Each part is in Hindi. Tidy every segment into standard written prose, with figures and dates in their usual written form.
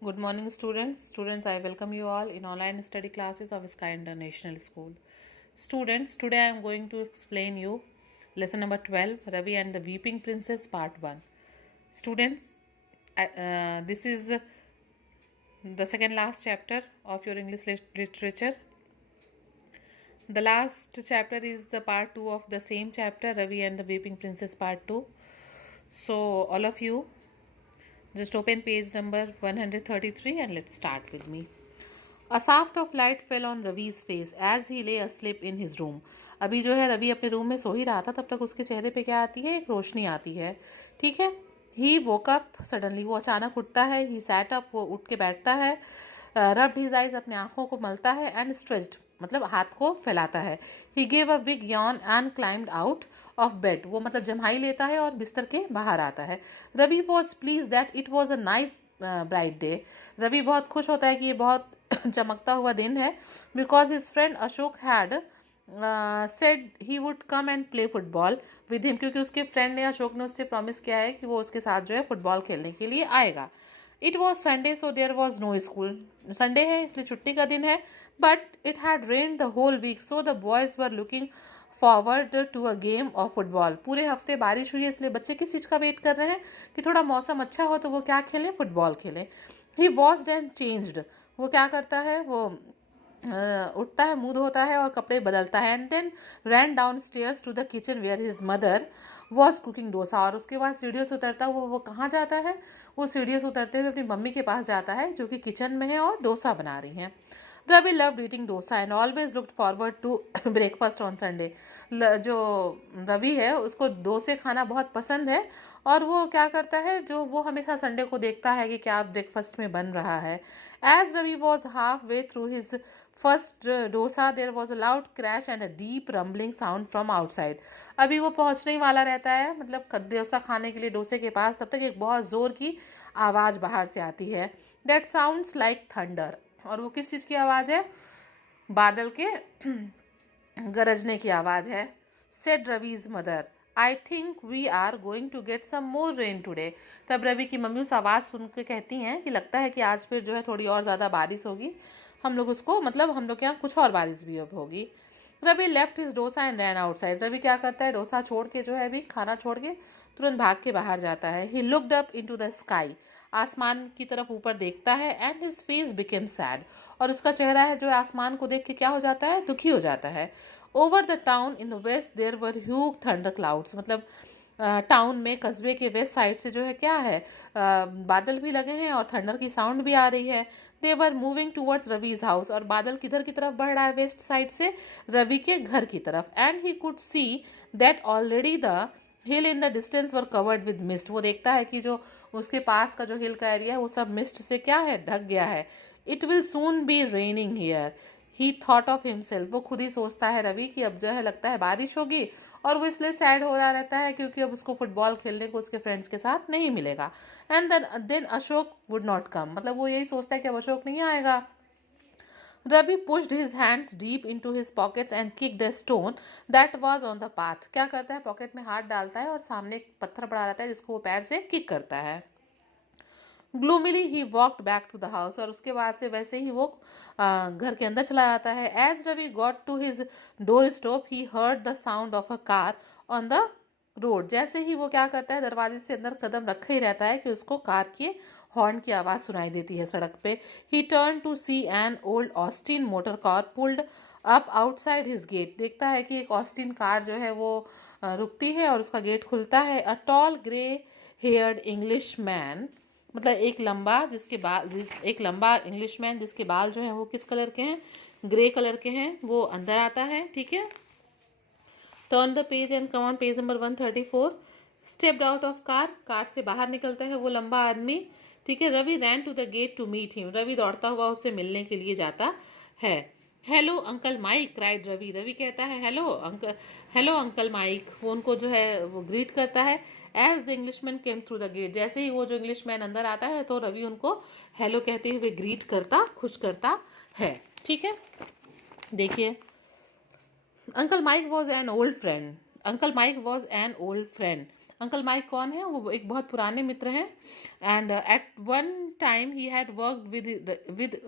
Good morning, students. Students, I welcome you all in online study classes of Sky International School. Students, today I am going to explain you lesson number 12, Ravi and the Weeping Princess, part 1. Students, this is the second last chapter of your English literature. The last chapter is the part 2 of the same chapter, Ravi and the Weeping Princess, part 2. So, all of you, just open page number 133 and let's start with me. A shaft of light fell on Ravi's face as he lay asleep in his room. अभी जो है रवि अपने रूम में सो ही रहा था, तब तक उसके चेहरे पे क्या आती है, एक रोशनी आती है. ठीक है. ही वोक अप सडनली, वो अचानक उठता है. ही सैट अप, वो उठ के बैठता है. रब्ड हिज आइज, अपने आंखों को मलता है. एंड स्ट्रेच्ड, मतलब हाथ को फैलाता है. He gave a big Yon and climbed out of bed, वो मतलब जम्हाई लेता है और बिस्तर के बाहर आता है. Ravi was pleased that it was a nice bright day. Ravi बहुत खुश होता है कि ये बहुत चमकता हुआ दिन है. Because his friend Ashok had said he would come and play football with him, क्योंकि उसके फ्रेंड ने, अशोक ने उससे प्रॉमिस किया है कि वो उसके साथ जो है फुटबॉल खेलने के लिए आएगा. It was Sunday so there was no school. Sunday है इसलिए छुट्टी का दिन है. But it had rain the whole week so the boys were looking forward to a game of football. पूरे हफ्ते बारिश हुई है, इसलिए बच्चे किस चीज़ का वेट कर रहे हैं कि थोड़ा मौसम अच्छा हो तो वो क्या खेलें, फुटबॉल खेलें. ही वॉश्ड एंड चेंज्ड, वो क्या करता है, वो उठता है, मुंह धोता है और कपड़े बदलता है. And then ran downstairs to the kitchen where his mother was cooking dosa. और उसके बाद सीढ़ियों से उतरता वो कहाँ जाता है, वो सीढ़ियों से उतरते हुए अपनी मम्मी के पास जाता है जो कि किचन में है और डोसा बना रही हैं. Ravi loved eating dosa and always looked forward to breakfast on Sunday. जो रवि है उसको डोसे खाना बहुत पसंद है और वो क्या करता है, जो वो हमेशा संडे को देखता है कि क्या ब्रेकफास्ट में बन रहा है. As Ravi was halfway through his first dosa there was a loud crash and a deep rumbling sound from outside. अभी वो पहुंचने ही वाला रहता है, मतलब डोसा खाने के लिए डोसे के पास, तब तक एक बहुत ज़ोर की आवाज़ बाहर से आती है. That sounds like thunder. और वो किस चीज़ की आवाज़ है, बादल के गरजने की आवाज़ है. Said Ravi's mother, I think we are going to get some more rain today. तब रवि की मम्मी उस आवाज़ सुन के कहती हैं कि लगता है कि आज फिर जो है थोड़ी और ज़्यादा बारिश होगी. हम लोग उसको, मतलब हम लोग के यहाँ कुछ और बारिश भी अब होगी. Ravi left his dosa and ran outside. Ravi क्या करता है, डोसा छोड़ के जो है, अभी खाना छोड़ के तुरंत भाग के बाहर जाता है. He looked up into the sky, आसमान की तरफ ऊपर देखता है. And his face became sad, और उसका चेहरा है जो आसमान को देख के क्या हो जाता है, दुखी हो जाता है. Over the town in the west there were huge thunder clouds, मतलब टाउन में, कस्बे के वेस्ट साइड से जो है क्या है, बादल भी लगे हैं और थंडर की साउंड भी आ रही है. They were moving towards Ravi's house, और बादल किधर की तरफ बढ़ रहा है, वेस्ट साइड से रवि के घर की तरफ. And he could see that already the hill in the distance were covered with mist. वो देखता है कि जो उसके पास का जो हिल का एरिया है वो सब मिस्ट से क्या है, ढक गया है. It will soon be raining here, he thought of himself. वो खुद ही सोचता है रवि कि अब जो है लगता है बारिश होगी, और वो इसलिए सैड हो रहा रहता है क्योंकि अब उसको फुटबॉल खेलने को उसके फ्रेंड्स के साथ नहीं मिलेगा. And then Ashok would not come, मतलब वो यही सोचता है कि अब अशोक नहीं आएगा. Ravi pushed his hands deep into his pockets and kicked a stone that was on the path. क्या करता है, पॉकेट में हाथ डालता है और सामने एक पत्थर पड़ा रहता है जिसको वो पैर से किक करता है. Gloomily he walked back to the house, और उसके बाद से वैसे ही वो घर के अंदर चला जाता है. As Ravi got to his door stop he heard the sound of a car on the road. जैसे ही वो क्या करता है, दरवाजे से अंदर कदम रखा ही रहता है कि उसको कार के हॉर्न की आवाज़ सुनाई देती है सड़क पे. He turn to see an old Austin motor car pulled up outside his gate. देखता है कि एक ऑस्टिन कार जो है वो रुकती है और उसका गेट खुलता है. A tall grey heard English man, मतलब एक लंबा इंग्लिश मैन जिसके बाल जो हैं वो किस कलर के हैं, ग्रे कलर के हैं, वो अंदर आता है. ठीक है. Turn the page and come on page number 134. Stepped out of car, car से बाहर निकलता है वो लंबा आदमी. ठीक है. Ravi ran to the gate to meet him, Ravi दौड़ता हुआ उससे मिलने के लिए जाता है. Hello uncle Mike, cried Ravi. Ravi कहता है हेलो अंकल माइक, वो उनको जो है वो ग्रीट करता है. As the Englishman came through the gate, जैसे ही वो जो इंग्लिशमैन अंदर आता है तो रवि उनको हेलो कहते हुए ग्रीट करता, खुश करता है. ठीक है. देखिए, uncle Mike was an old friend. Uncle Mike was an old friend. Uncle Mike कौन है, वो एक बहुत पुराने मित्र हैं. And at one time he had worked with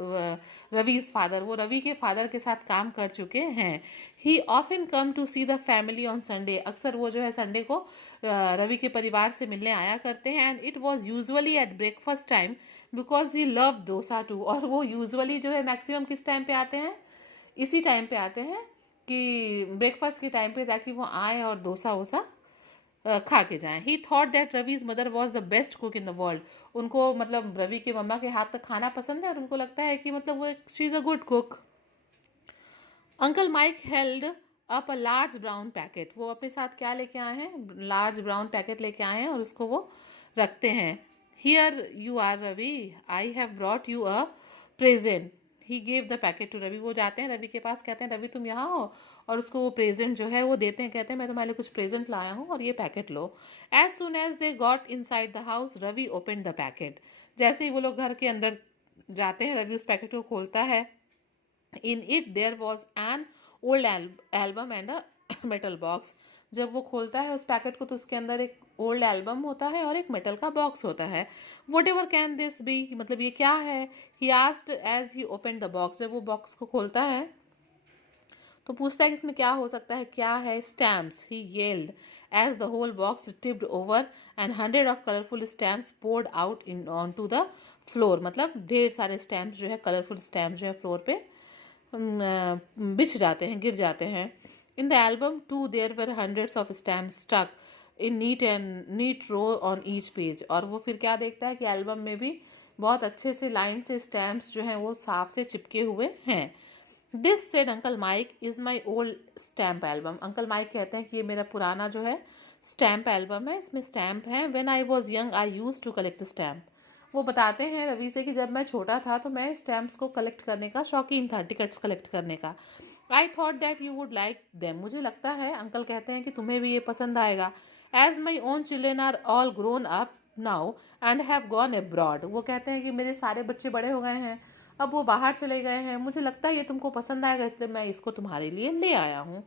Ravi's father, वो रवि के फादर के साथ काम कर चुके हैं. He often come to see the family on Sunday, अक्सर वो जो है संडे को रवि के परिवार से मिलने आया करते हैं. And it was usually at breakfast time because he love dosa too, और वो यूजुअली जो है मैक्सिमम किस टाइम पे आते हैं, इसी टाइम पे आते हैं कि ब्रेकफास्ट के टाइम पे, ताकि वो आए और डोसा वोसा खा के जाएं. ही thought that Ravi's mother was the best cook in the world, उनको मतलब रवि के मम्मा के हाथ का खाना पसंद है और उनको लगता है कि मतलब वो she is a good cook. Uncle mic held up a large brown packet, वो अपने साथ क्या लेके आए हैं, लार्ज ब्राउन पैकेट लेके आए हैं और उसको वो रखते हैं. Here you are Ravi, I have brought you a present. He gave the packet to Ravi, वो जाते हैं रवि के पास, कहते हैं रवि तुम यहाँ हो, और उसको वो प्रेजेंट जो है वो देते हैं, कहते हैं मैं तुम्हारे लिए कुछ प्रेजेंट लाया हूँ और ये पैकेट लो. As soon as they got inside the house Ravi open the packet, जैसे ही वो लोग घर के अंदर जाते हैं रवि उस पैकेट को खोलता है. In it there was an old album and a metal box, जब वो खोलता है उस पैकेट को तो उसके अंदर एक ओल्ड एल्बम होता है और एक मेटल का बॉक्स होता है. Whatever can this be, मतलब ये क्या है. He asked as he open the box, जब वो बॉक्स को खोलता है तो पूछता है कि इसमें क्या हो सकता है, क्या है. Stamps, he yelled as the whole box tipped over and 100 of colourful stamps poured out in onto the floor, मतलब ढेर सारे स्टैम्प्स जो है, कलरफुल स्टैम्प्स जो है फ्लोर पे बिछ जाते हैं, गिर जाते हैं. In the album too there were hundreds of stamps stuck in neat row on each page, और वो फिर क्या देखता है कि एल्बम में भी बहुत अच्छे से लाइन से स्टैम्प्स जो हैं वो साफ से चिपके हुए हैं. This said uncle mic is my old stamp album, uncle mic कहते हैं कि ये मेरा पुराना जो है स्टैम्प एल्बम है, इसमें स्टैम्प हैं. When I was young I use to collect stamp, वो बताते हैं रवि से कि जब मैं छोटा था तो मैं स्टैम्प्स को कलेक्ट करने का शौकीन था, टिकट्स कलेक्ट करने का. I thought that you would like them, मुझे लगता है, अंकल कहते हैं कि तुम्हें भी ये पसंद आएगा. As my own children are all grown up now and have gone abroad, वो कहते हैं कि मेरे सारे बच्चे बड़े हो गए हैं, अब वो बाहर चले गए हैं, मुझे लगता है ये तुमको पसंद आएगा, इसलिए मैं इसको तुम्हारे लिए ले आया हूँ.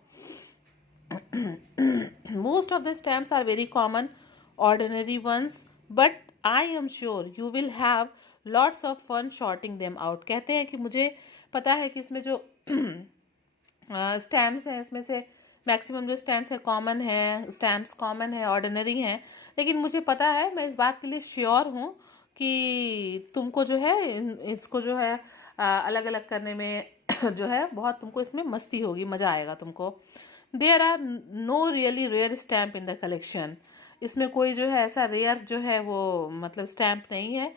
Most of the stamps are very common, ordinary ones, but I am sure you will have lots of fun sorting them out. कहते हैं कि मुझे पता है कि इसमें जो स्टैम्प्स हैं इसमें से मैक्सिमम जो स्टैम्प्स है कॉमन है, स्टैम्प्स कॉमन है, ऑर्डिनरी हैं, लेकिन मुझे पता है, मैं इस बात के लिए श्योर हूँ कि तुमको जो है इसको जो है अलग अलग करने में जो है बहुत तुमको इसमें मस्ती होगी, मज़ा आएगा तुमको. There are no really rare stamp in the collection, इसमें कोई जो है ऐसा रेयर जो है वो मतलब स्टैम्प नहीं है.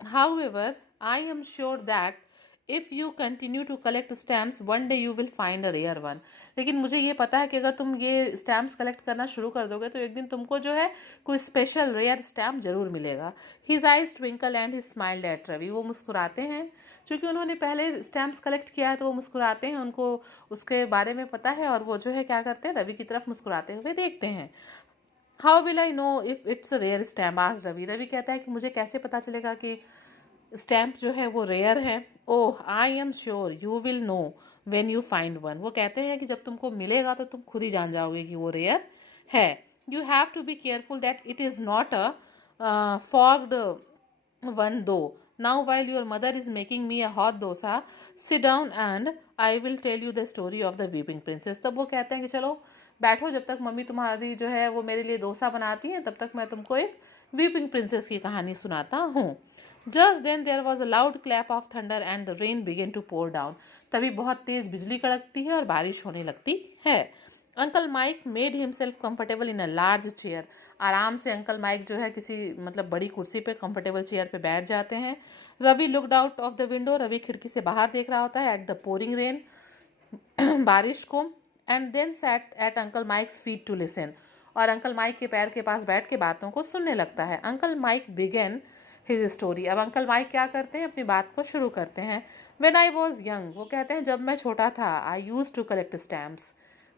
However, I am sure that if you continue to collect stamps, one day you will find a rare one. लेकिन मुझे ये पता है कि अगर तुम ये स्टैम्प्स कलेक्ट करना शुरू कर दोगे तो एक दिन तुमको जो है कोई स्पेशल रेयर स्टैम्प जरूर मिलेगा. His eyes twinkle and he smiled at Ravi. वो मुस्कुराते हैं क्योंकि उन्होंने पहले स्टैम्प्स कलेक्ट किया है, तो वो मुस्कुराते हैं, उनको उसके बारे में पता है, और वो जो है क्या करते हैं, रवि की तरफ मुस्कुराते हुए देखते हैं. How will I know if it's a rare stamp, आज रवि. रवि कहता है कि मुझे कैसे पता चलेगा कि स्टैम्प जो है वो रेयर है. Oh I am sure you will know when you find one, वो कहते हैं कि जब तुमको मिलेगा तो तुम खुद ही जान जाओगे कि वो रेयर है. You have to be careful that it is not a fogged one though. Now while your mother is making me a hot dosa, sit down and I will tell you the story of the weeping princess. तब वो कहते हैं कि चलो बैठो, जब तक मम्मी तुम्हारी जो है वो मेरे लिए डोसा बनाती है तब तक मैं तुमको एक वीपिंग प्रिंसेस की कहानी सुनाता हूँ. Just then there was a loud clap of thunder and the rain began to pour down. तभी बहुत तेज बिजली कड़कती है और बारिश होने लगती है. Uncle mic made himself comfortable in a large chair. आराम से अंकल माइक जो है किसी मतलब बड़ी कुर्सी पे कंफर्टेबल चेयर पे बैठ जाते हैं. Ravi looked out of the window. Ravi खिड़की से बाहर देख रहा होता है एट द पोरिंग रेन, बारिश को. And then sat at uncle Mike's feet to listen. और अंकल माइक के पैर के पास बैठ के बातों को सुनने लगता है. Uncle mic begin his story. अब अंकल माइक क्या करते हैं, अपनी बात को शुरू करते हैं. व्हेन आई वॉज यंग, वो कहते हैं जब मैं छोटा था, I use to collect stamps,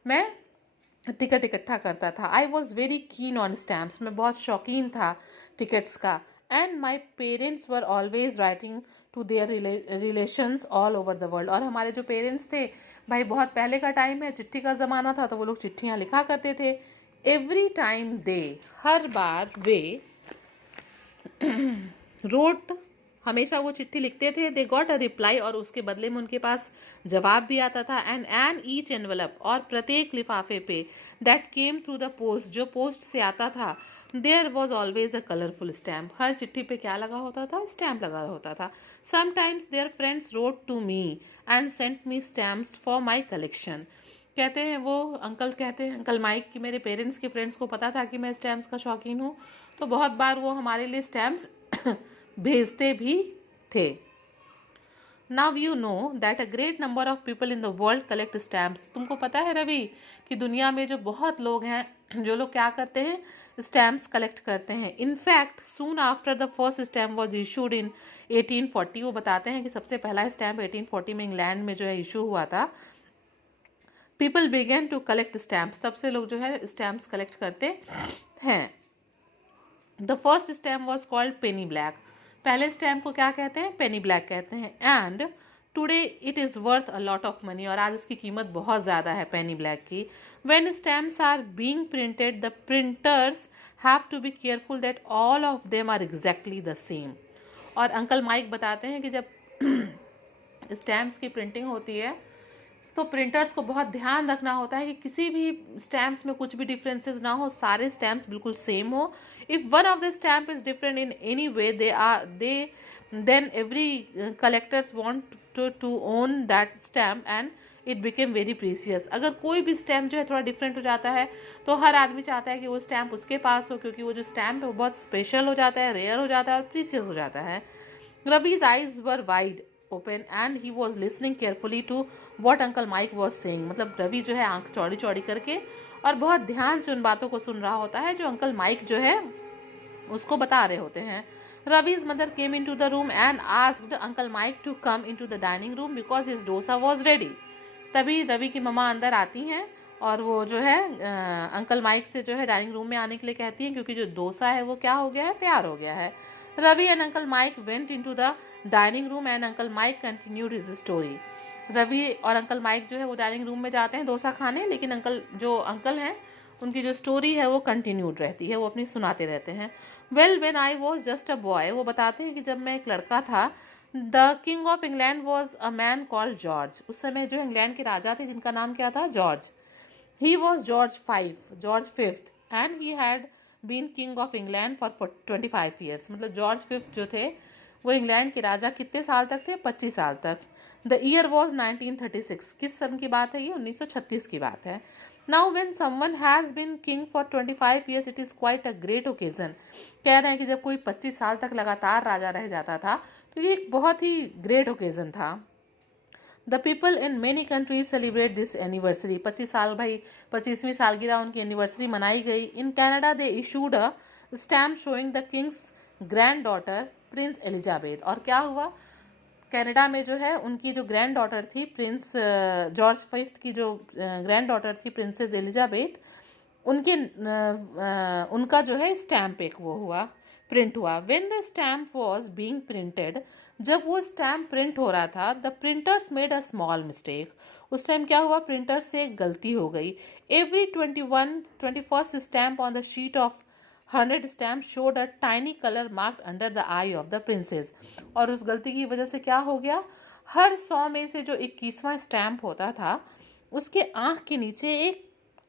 मैं टिकट इकट्ठा करता था. I was very keen on stamps, मैं बहुत शौकीन था टिकट्स का. And my parents were always writing to their relations all over the world. और हमारे जो पेरेंट्स थे, भाई बहुत पहले का टाइम है, चिट्ठी का ज़माना था, तो वो लोग चिट्ठियाँ लिखा करते थे. एवरी टाइम दे, हर बार वे रोट, हमेशा वो चिट्ठी लिखते थे। दे गॉट अ रिप्लाई, और उसके बदले में उनके पास जवाब भी आता था। एंड ईच एनवलप, और प्रत्येक लिफाफे पे, that came through the post, जो पोस्ट से आता था, there was always a colourful stamp. हर चिट्ठी पे क्या लगा होता था? स्टैम्प लगा होता था। Sometimes their friends wrote to me and sent me stamps for my collection. कहते हैं वो अंकल, कहते हैं अंकल माइक, कि मेरे पेरेंट्स के फ्रेंड्स को पता था कि मैं स्टैम्प्स का शौकीन हूँ, तो बहुत बार वो हमारे लिए स्टैम्प्स भेजते भी थे। Now you know that a great number of people in the world collect stamps. तुमको पता है रवि कि दुनिया में जो बहुत लोग हैं, जो लोग क्या करते हैं? स्टैम्प्स कलेक्ट करते हैं। In fact soon after the first stamp was issued in 1840, वो बताते हैं कि सबसे पहला स्टैम्प 1840 में इंग्लैंड में जो है इशू हुआ था। People began to collect stamps, तब से लोग जो है स्टैम्प्स कलेक्ट करते हैं। The first stamp was called Penny Black. पहले स्टैम्प को क्या कहते हैं? पेनी ब्लैक कहते हैं। And today it is worth a lot of money, और आज उसकी कीमत बहुत ज़्यादा है पेनी ब्लैक की। When stamps are being printed, the printers have to be careful that all of them are exactly the same. और अंकल माइक बताते हैं कि जब स्टैम्प्स की प्रिंटिंग होती है तो प्रिंटर्स को बहुत ध्यान रखना होता है कि किसी भी स्टैम्प्स में कुछ भी डिफरेंसेस ना हो, सारे स्टैम्प्स बिल्कुल सेम हो। If one of the stamp is different in any way, they then every collectors want to own that stamp and it became very precious. अगर कोई भी स्टैम्प जो है थोड़ा डिफरेंट हो जाता है तो हर आदमी चाहता है कि वो स्टैम्प उसके पास हो, क्योंकि वो जो स्टैम्प है वो बहुत स्पेशल हो जाता है, रेयर हो जाता है और प्रीसियस हो जाता है। Ravi's eyes were wide open and he was listening carefully to what Uncle Mike was saying. मतलब रवि जो है आंख चौड़ी चौड़ी करके और बहुत ध्यान से उन बातों को सुन रहा होता है जो अंकल माइक जो है उसको बता रहे होते हैं। Ravi's mother came into the room and asked Uncle Mike to come into the dining room because his dosa was ready. तभी रवि की मम्मा अंदर आती हैं और वो जो है अंकल माइक से जो है डाइनिंग रूम में आने के लिए कहती हैं, क्योंकि जो डोसा है वो क्या हो गया है? तैयार हो गया है। Ravi and uncle Mike went into the dining room and uncle Mike continued his story. Ravi और अंकल माइक जो है वो डाइनिंग रूम में जाते हैं डोसा खाने, लेकिन अंकल हैं उनकी जो स्टोरी है वो कंटिन्यूड रहती है, वो अपनी सुनाते रहते हैं। Well when I was just a boy, वो बताते हैं कि जब मैं एक लड़का था, the king of England was a man called George. उस समय जो इंग्लैंड के राजा थे जिनका नाम क्या था? George. He was George fifth and he had been king of England for 25 years. मतलब जॉर्ज फिफ्थ जो थे वो इंग्लैंड के राजा कितने साल तक थे? 25 साल तक। The year was 1936। किस सन की बात है ये? 1936 की बात है। Now when someone has been king for 25 years it is quite a great occasion. कह रहे हैं कि जब कोई 25 साल तक लगातार राजा रह जाता था तो ये एक बहुत ही ग्रेट ओकेजन था। The people in many countries celebrate this anniversary. 25 साल भाई 25वीं सालगिरह उनकी एनिवर्सरी मनाई गई। In Canada they issued a stamp showing the Kings grand daughter Prince Elizabeth. और क्या हुआ? कनाडा में जो है उनकी जो ग्रैंड डॉटर थी प्रिंस जॉर्ज फिफ्थ की जो ग्रैंड डॉटर थी प्रिंसेस एलिजाबेथ, उनका जो है स्टैम्प एक वो हुआ, प्रिंट हुआ। When the stamp was being printed, जब वो स्टैम्प प्रिंट हो रहा था, the printers made a small mistake. उस टाइम क्या हुआ? प्रिंटर से एक गलती हो गई। Every 21st stamp on the sheet of 100 stamp showed a tiny colour marked under the I of the princess. और उस गलती की वजह से क्या हो गया? हर 100 में से जो 21वां स्टैम्प होता था उसके आँख के नीचे एक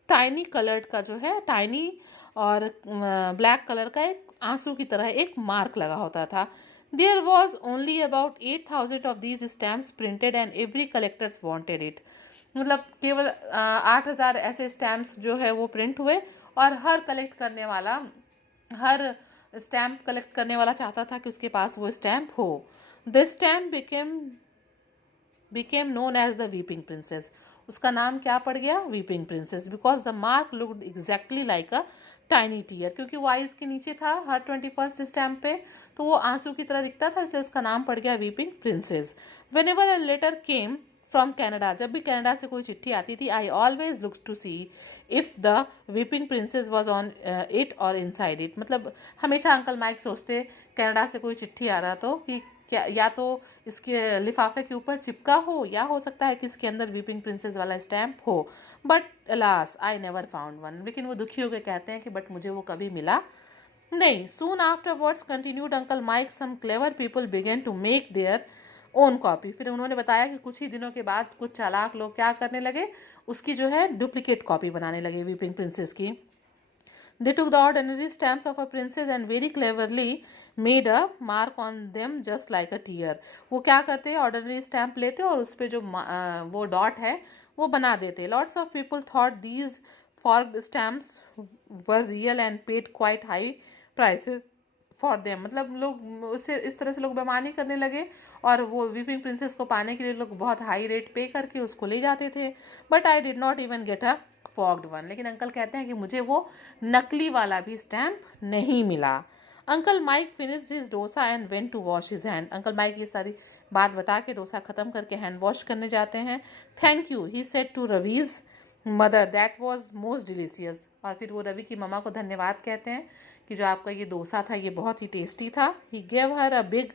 टाइनी कलर्ड का जो है टाइनी और ब्लैक कलर का एक आंसू की तरह एक मार्क लगा होता था। There was only about 8,000 of these stamps printed and every collectors wanted it. मतलब केवल 8,000 ऐसे स्टैम्प्स जो है वो प्रिंट हुए और हर स्टैम्प कलेक्ट करने वाला चाहता था कि उसके पास वो स्टैम्प हो। The stamp became known as the weeping princess। उसका नाम क्या पड़ गया? Weeping princess, because the mark looked exactly like a tiny tear. क्योंकि वो आइज के नीचे था हर 21st स्टैम्प पे, तो वो आंसू की तरह दिखता था, इसलिए उसका नाम पड़ गया weeping princess. Whenever a letter came from Canada, जब भी कनाडा से कोई चिट्ठी आती थी, I always looks to see if the weeping princess was on it और इनसाइड इट। मतलब हमेशा अंकल माइक सोचते कनाडा से कोई चिट्ठी आ रहा तो कि क्या या तो इसके लिफाफे के ऊपर चिपका हो या हो सकता है कि इसके अंदर वीपिंग प्रिंसेस वाला स्टैम्प हो। But alas I never found one. लेकिन वो दुखी होकर कहते हैं कि बट मुझे वो कभी मिला नहीं, soon afterwards continued Uncle Mike, some clever people began to make their own copy. फिर उन्होंने बताया कि कुछ ही दिनों के बाद कुछ चालाक लोग क्या करने लगे, उसकी जो है डुप्लीकेट कॉपी बनाने लगे वीपिंग प्रिंसेस की. They took the ordinary stamps of a princess and very cleverly made a mark on them just like a tear. वो क्या करते हैं, ordinary stamp लेते और उस पे जो वो डॉट है वो बना देते. Lots of people thought these forged stamps were real and paid quite high prices for them. मतलब लोग उससे इस तरह से लोग बेईमानी करने लगे और वो वीपिंग प्रिंसेस को पाने के लिए लोग बहुत हाई रेट पे करके उसको ले जाते थे. But I did not even get a fogged one. लेकिन अंकल कहते हैं कि मुझे वो नकली वाला भी स्टैम्प नहीं मिला. Uncle Mike finished his dosa and went to wash his hand. Uncle Mike ये सारी बात बता के डोसा ख़त्म करके हैंड वॉश करने जाते हैं. Thank you he said to Ravi's mother, that was most delicious. और फिर वो रवि की मम्मा को धन्यवाद कहते हैं कि जो आपका ये डोसा था ये बहुत ही टेस्टी था. He gave her a big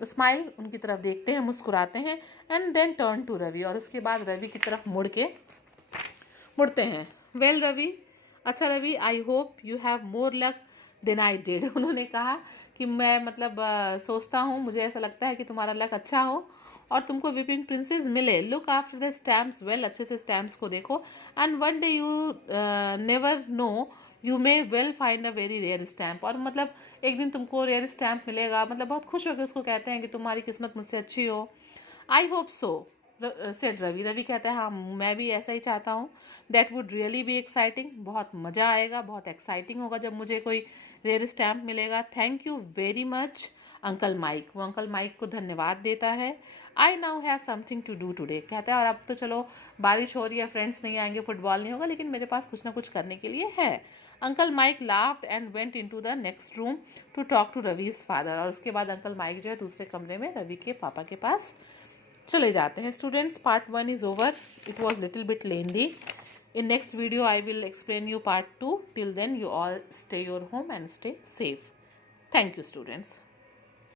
smile. उनकी तरफ देखते हैं, मुस्कुराते हैं. And then turn to Ravi. और उसके बाद रवि की तरफ मुड़ते हैं. वेल रवि, अच्छा Ravi, I hope you have more luck than I did. उन्होंने कहा कि मैं मतलब सोचता हूँ, मुझे ऐसा लगता है कि तुम्हारा लक अच्छा हो और तुमको वीपिंग प्रिंसेस मिले. Look after the stamps well, अच्छे से स्टैम्प्स को देखो. And one day you never know, you may well find a very rare stamp. और मतलब एक दिन तुमको रेयर स्टैम्प मिलेगा. मतलब बहुत खुश होकर उसको कहते हैं कि तुम्हारी किस्मत मुझसे अच्छी हो. I hope so said Ravi. Ravi कहता है हाँ मैं भी ऐसा ही चाहता हूँ. That would really be exciting. बहुत मज़ा आएगा, बहुत एक्साइटिंग होगा जब मुझे कोई रेयर स्टैम्प मिलेगा. Thank you very much uncle Mike. वो अंकल माइक को धन्यवाद देता है. I now have something to do today. कहता है और अब तो चलो बारिश हो रही है, फ्रेंड्स नहीं आएंगे, फुटबॉल नहीं होगा, लेकिन मेरे पास कुछ ना कुछ करने के लिए है. Uncle Mike laughed and went into the next room to talk to Ravi's father. और उसके बाद अंकल माइक जो है दूसरे कमरे में रवि के पापा के पास चले जाते हैं. Students, part 1 is over. It was little bit lengthy. In next video I will explain you part 2. Till then you all stay your home and stay safe. Thank you students.